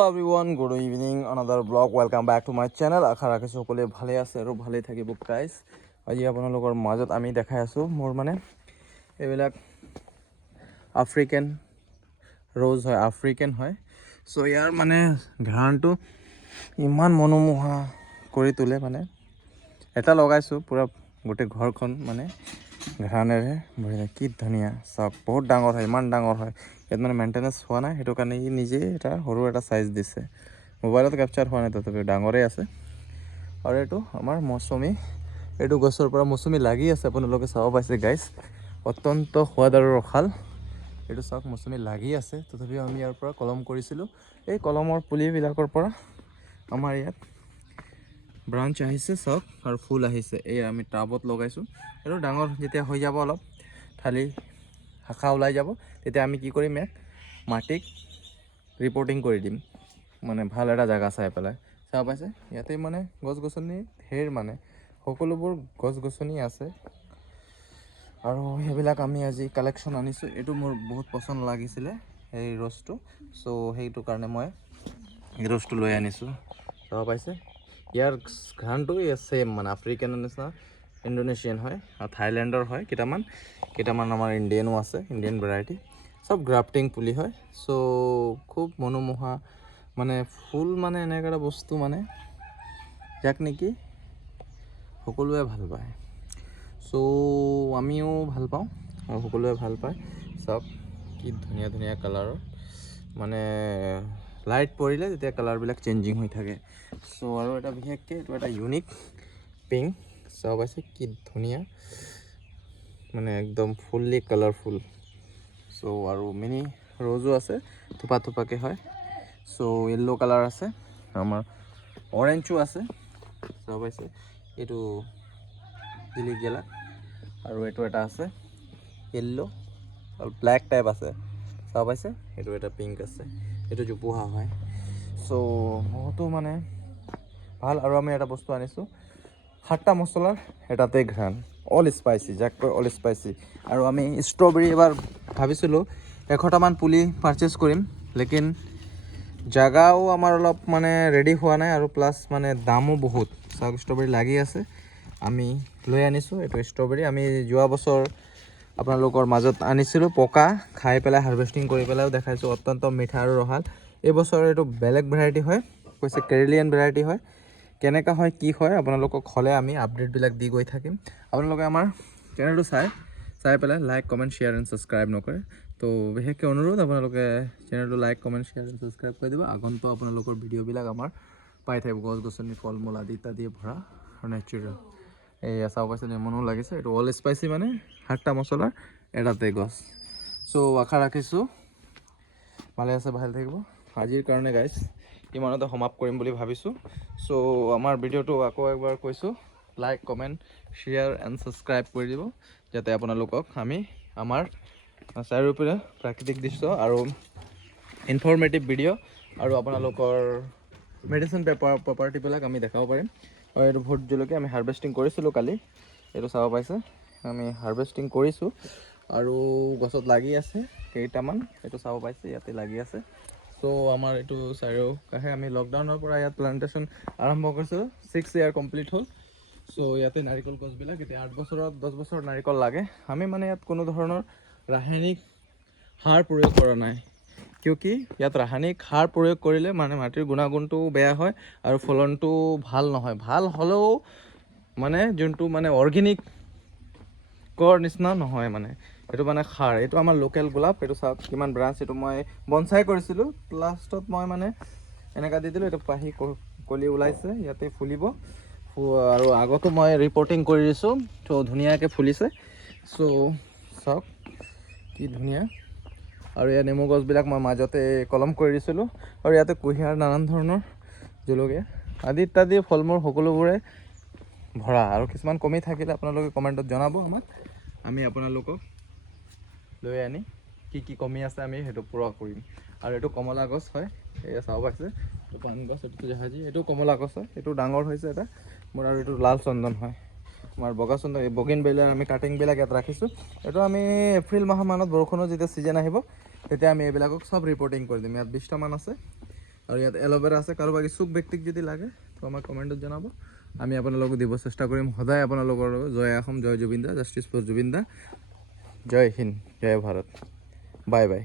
Everyone, good evening. Another vlog. Welcome back to my channel. আশা ৰাখিছোঁ সকলোৱে ভালে আছে আৰু ভালে থাকিব গাইজ। আজি আপোনালোকৰ মাজত আমি দেখাই আছোঁ মোৰ মানে এইবিলাক আফ্ৰিকান ৰ'জ হয়, আফ্ৰিকান হয়। চ' ইয়াৰ মানে ঘ্ৰাণটো ইমান মনোমোহা কৰি তোলে, মানে এটা লগাইছোঁ পুৰা গোটেই ঘৰখন মানে ঘ্ৰাণেৰে ভৰি। কি ধুনীয়া চাওক, বহুত ডাঙৰ হয়, ইমান ডাঙৰ হয়। ইয়াত মানে মেইনটেনেঞ্চ হোৱা নাই, সেইটো কাৰণে ই নিজে এটা সৰু এটা চাইজ দিছে। মোবাইলত কেপচাৰ হোৱা নাই, তথাপিও ডাঙৰেই আছে। আৰু এইটো আমাৰ মৌচুমী, এইটো গছৰ পৰা মৌচুমী লাগি আছে, আপোনালোকে চাব পাইছে গাইজ। অত্যন্ত সোৱাদ আৰু ৰসাল। এইটো চাওক, মৌচুমী লাগি আছে, তথাপিও আমি ইয়াৰ পৰা কলম কৰিছিলোঁ। এই কলমৰ পুলিবিলাকৰ পৰা আমাৰ ইয়াত ব্ৰাঞ্চ আহিছে চাওক, আৰু ফুল আহিছে। এই আমি টাবত লগাইছোঁ। এইটো ডাঙৰ যেতিয়া হৈ যাব, অলপ ঠালি শাখা ওলাই যাব, তেতিয়া আমি কি কৰিম, ইয়াক মাটিক ৰিপৰ্টিং কৰি দিম, মানে ভাল এটা জেগা চাই পেলাই। চাব পাইছে, ইয়াতে মানে গছ গছনি ঢেৰ, মানে সকলোবোৰ গছ গছনি আছে। আৰু সেইবিলাক আমি আজি কালেকশ্যন আনিছোঁ। এইটো মোৰ বহুত পচন্দ লাগিছিলে এই ৰ'জটো, চ' সেইটো কাৰণে মই এই ৰ'জটো লৈ আনিছোঁ। চাব পাইছে, ইয়াৰ ঘ্ৰাণটো ছেম, মানে আফ্ৰিকানৰ নিচিনা ইণ্ডোনেছিয়ান হয় আৰু থাইলেণ্ডৰ হয়। কেইটামান আমাৰ ইণ্ডিয়ানো আছে, ইণ্ডিয়ান ভেৰাইটি, চব গ্ৰাফটিং পুলি হয়। চ' খুব মনোমোহা মানে ফুল, মানে এনেকুৱা এটা বস্তু মানে যাক নেকি সকলোৱে ভাল পায়। চ' আমিও ভাল পাওঁ আৰু সকলোৱে ভাল পায়। চাওক কি ধুনীয়া ধুনীয়া কালাৰৰ, মানে লাইট পৰিলে তেতিয়া কালাৰবিলাক চেঞ্জিং হৈ থাকে। চ' আৰু এটা বিশেষকৈ এইটো এটা ইউনিক পিংক, চাব পাইছে কি ধুনীয়া, মানে একদম ফুল্লি কালাৰফুল। চ' আৰু মিনি ৰ'জো আছে, থোপা থোপাকৈ হয়। চ' য়েল্ল' কালাৰ আছে, আমাৰ অৰেঞ্জো আছে, চাব পাইছে। এইটো জিলিক গেলা, আৰু এইটো এটা আছে য়েল্ল' আৰু ব্লেক টাইপ আছে, চাব পাইছে। এইটো এটা পিংক আছে, এইটো জোপোহা হয়। চ' বহুতো মানে ভাল। আৰু আমি এটা বস্তু আনিছোঁ, 7টা মছলাৰ এটাতে ঘ্ৰাণ, অল স্পাইচি, যাক কয় অল স্পাইচি। আৰু আমি ষ্ট্ৰবেৰী এবাৰ ভাবিছিলোঁ 100টামান পুলি পাৰচেছ কৰিম, লেকিন জেগাও আমাৰ অলপ মানে ৰেডি হোৱা নাই, আৰু প্লাছ মানে দামো বহুত। চাওক ষ্ট্ৰবেৰী লাগি আছে, আমি লৈ আনিছোঁ। এইটো ষ্ট্ৰবেৰী আমি যোৱা বছৰ আপোনালোকৰ মাজত আনিছিলোঁ, পকা খাই পেলাই হাৰ্ভেষ্টিং কৰি পেলাইও দেখাইছোঁ, অত্যন্ত মিঠা আৰু ৰসাল। এইবছৰ এইটো বেলেগ ভেৰাইটি হয়, কৈছে কেৰেলিয়ান ভেৰাইটি হয়। কেনেকুৱা হয় কি হয় আপোনালোকক হ'লে আমি আপডেটবিলাক দি গৈ থাকিম। আপোনালোকে আমাৰ চেনেলটো চাই পেলাই like comment share and subscribe নকৰে, তো বিশেষকৈ অনুৰোধ আপোনালোকে চেনেলটো like comment share and subscribe কৰি দিব। আগন্তুক আপোনালোকৰ ভিডিঅ'বিলাক আমাৰ পাই থাকিব, গছ গছনি ফল মূল আদি ইত্যাদি ভৰা আৰু নেচাৰেল। এই চাব পাইছে, লেমনো লাগিছে। এইটো অল স্পাইচি, মানে 7টা মছলাৰ এটাতে গছ। চ' আশা ৰাখিছোঁ ভালে আছে, ভাল থাকিব। আজিৰ কাৰণে গাইজ ইমানতে সমাপ্ত কৰিম বুলি ভাবিছোঁ। চ' আমাৰ ভিডিঅ'টো আকৌ একবাৰ কৈছোঁ, like comment share and subscribe কৰি দিব, যাতে আপোনালোকক আমি আমাৰ চাৰিওপিনে প্ৰাকৃতিক দৃশ্য আৰু ইনফৰ্মেটিভ ভিডিঅ' আৰু আপোনালোকৰ মেডিচিন প্ৰপাৰ্টিবিলাক আমি দেখাব পাৰিম। আৰু এইটো ভোট জলকীয়া আমি হাৰ্ভেষ্টিং কৰিছিলোঁ কালি, এইটো চাব পাইছে, আমি হাৰ্ভেষ্টিং কৰিছোঁ আৰু গছত লাগি আছে কেইটামান, এইটো চাব পাইছে ইয়াতে লাগি আছে। চ' আমাৰ এইটো চাৰিওকাষে আমি লকডাউনৰ পৰা ইয়াত প্লান্টেশ্যন আৰম্ভ কৰিছোঁ, 6 year কমপ্লিট হ'ল। চ' ইয়াতে নাৰিকল গছবিলাক এতিয়া 8 বছৰত 10 বছৰ নাৰিকল লাগে। আমি মানে ইয়াত কোনো ধৰণৰ ৰাসায়নিক সাৰ প্ৰয়োগ কৰা নাই, কিয়কি ইয়াত ৰাসায়নিক সাৰ প্ৰয়োগ কৰিলে মানে মাটিৰ গুণাগুণটো বেয়া হয় আৰু ফলনটো ভাল নহয়। ভাল হ'লেও মানে যোনটো মানে অৰ্গেনিকৰ নিচিনা নহয়, মানে এইটো মানে সাৰ। এইটো আমাৰ লোকেল গোলাপ, এইটো চাওক কিমান ব্ৰাঞ্চ, এইটো মই বনচাই কৰিছিলোঁ, লাষ্টত মই মানে এনেকুৱা দি দিলোঁ, এইটো পাহি কলি ওলাইছে, ইয়াতে ফুলিব। আৰু আগতো মই ৰিপৰ্টিং কৰি দিছোঁ, ত' ধুনীয়াকৈ ফুলিছে। চ' চাওক কি ধুনীয়া। আৰু ইয়াত নেমু গছবিলাক মই মাজতে কলম কৰি দিছিলোঁ, আৰু ইয়াতে কুঁহিয়াৰ, নানান ধৰণৰ জলকীয়া আদি ইত্যাদি ফল মূল সকলোবোৰে ভৰা। আৰু কিছুমান কমি থাকিলে আপোনালোকে কমেণ্টত জনাব আমাক, আমি আপোনালোকক লৈ আনি কি কমি আছে আমি সেইটো পূৰা কৰিম। আৰু এইটো কমলা গছ হয়, এয়া চাব পাইছে, এইটো পাণ গছ, এইটো জাহাজী, এইটো কমলা গছ হয়, এইটো ডাঙৰ হৈছে এটা মোৰ। আৰু এইটো লাল চন্দন হয়, আমাৰ বগা চন্দন, এই বগিনবেলাৰ আমি কাটিংবিলাক ইয়াত ৰাখিছোঁ। এইটো আমি এপ্ৰিল মাহমানত বৰষুণৰ যেতিয়া ছিজন আহিব, তেতিয়া আমি এইবিলাকক চব ৰিপৰ্টিং কৰি দিম। ইয়াত 20টামান আছে, আৰু ইয়াত এল'ভেৰা আছে। কাৰোবাক ইচ্ছুক ব্যক্তিক যদি লাগে তো আমাক কমেণ্টত জনাব, আমি আপোনালোকক দিব চেষ্টা কৰিম সদায় আপোনালোকৰ লগত। জয় অসম, জয় জুবিন দা, জাষ্টিছ ফৰ জুবিন দা, জয় হিন্দ, জয় ভাৰত, বাই বাই।